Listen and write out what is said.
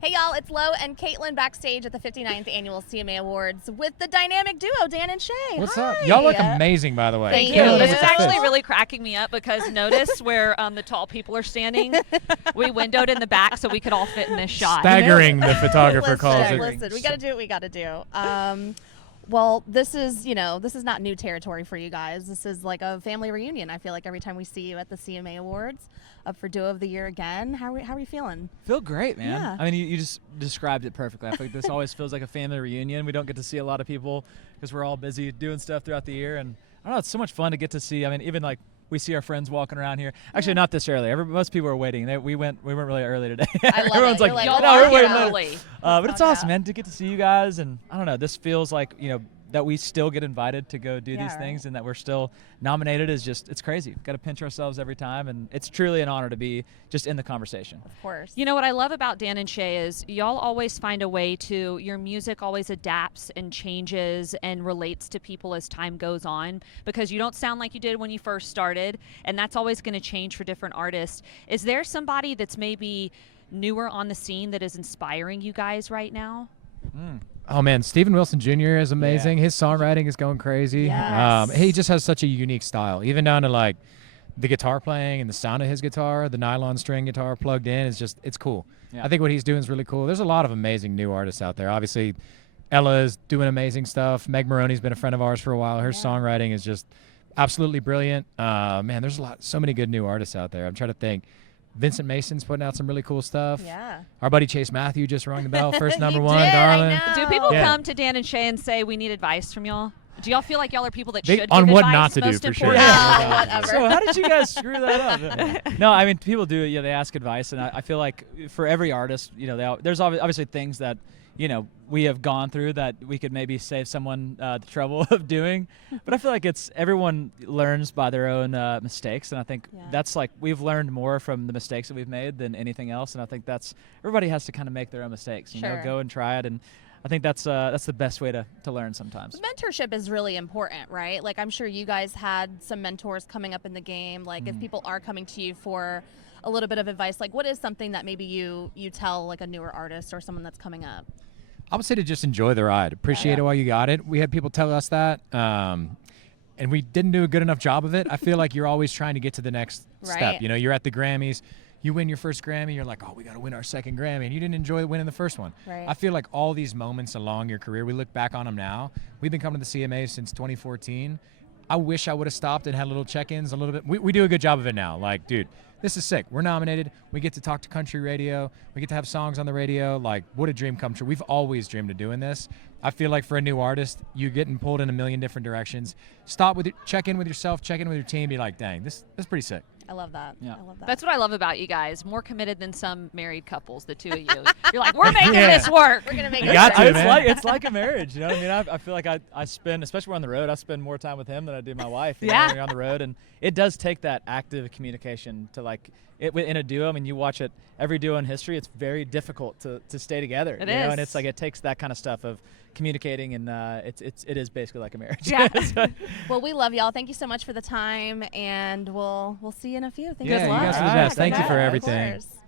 Hey y'all, it's Lo and Katelyn backstage at the 59th Annual CMA Awards with the dynamic duo, Dan and Shay. What's Hi. up? Y'all look amazing, by the way. Thank You. you. This is actually really cracking me up because notice where the tall people are standing. We windowed in the back so we could all fit in this shot. Staggering, the photographer calls it. Listen, we got to do what we got to do. Well, this is not new territory for you guys. This is like a family reunion. I feel like every time we see you at the CMA Awards, up for Duo of the Year again. How are you feeling? Feel great, man. Yeah. I mean, you just described it perfectly. I feel like this always feels like a family reunion. We don't get to see a lot of people because we're all busy doing stuff throughout the year. And I don't know, it's so much fun to get to see. I mean, even like we see our friends walking around here. Actually, not this early. Most people are waiting. We weren't really early today. I love Everyone's it. like, You're no, we're waiting early. But it's awesome, man, to get to see you guys. And I don't know, this feels like, that we still get invited to go do these things and that we're still nominated is just, it's crazy. We've got to pinch ourselves every time, and it's truly an honor to be just in the conversation. Of course. You know what I love about Dan and Shay is y'all always find a way to, your music always adapts and changes and relates to people as time goes on, because you don't sound like you did when you first started, and that's always going to change for different artists. Is there somebody that's maybe newer on the scene that is inspiring you guys right now? Oh man, Steven Wilson Jr. is amazing. Yeah. His songwriting is going crazy. Yes. He just has such a unique style, even down to like the guitar playing and the sound of his guitar. The nylon string guitar plugged in is just, it's cool. Yeah. I think what he's doing is really cool. There's a lot of amazing new artists out there. Obviously, Ella is doing amazing stuff. Meg Maroney's been a friend of ours for a while. Her songwriting is just absolutely brilliant. Man, there's so many good new artists out there. I'm trying to think. Vincent Mason's putting out some really cool stuff. Yeah. Our buddy Chase Matthew just rung the bell. First number He one, did, I darling. know. Do people Yeah. come to Dan and Shay and say, we need advice from y'all? Do y'all feel like y'all are people that They- should on give what advice? not to do, most for sure. important? Oh, whatever. So how did you guys screw that up? No, I mean, people do it. Yeah, they ask advice, and I feel like for every artist, there's obviously things that, we have gone through that we could maybe save someone the trouble of doing. But I feel like everyone learns by their own mistakes, and I think that's like we've learned more from the mistakes that we've made than anything else. And I think everybody has to kind of make their own mistakes. Go and try it, and I think that's the best way to learn sometimes. Mentorship is really important, right? Like, I'm sure you guys had some mentors coming up in the game. Like, if people are coming to you for a little bit of advice, like what is something that maybe you tell like a newer artist or someone that's coming up? I would say to just enjoy the ride. Appreciate it while you got it. We had people tell us that, and we didn't do a good enough job of it. I feel like you're always trying to get to the next step. You're at the Grammys. You win your first Grammy, you're like, oh, we got to win our second Grammy, and you didn't enjoy winning the first one. Right. I feel like all these moments along your career, we look back on them now. We've been coming to the CMA since 2014. I wish I would have stopped and had little check-ins a little bit. We do a good job of it now. Like, dude, this is sick. We're nominated. We get to talk to country radio. We get to have songs on the radio. Like, what a dream come true. We've always dreamed of doing this. I feel like for a new artist, you're getting pulled in a million different directions. Check in with yourself, check in with your team, be like, dang, this is pretty sick. I love that. Yeah. I love that. That's what I love about you guys. More committed than some married couples, the two of you. You're like, we're making this work. We're gonna make You it got work. to, man. It's like a marriage, you know what I mean? I feel like I spend, especially when on the road, I spend more time with him than I do my wife. You know, when you're on the road, and it does take that active communication to in a duo. I mean, you watch it, every duo in history, it's very difficult to stay together. It you know? is. And it's like it takes that kind of stuff of communicating, and it is basically like a marriage. Yeah. Well, we love y'all. Thank you so much for the time, and we'll see you in a few. Thank Yeah, you you guys are the best. Thank you for everything. Of course.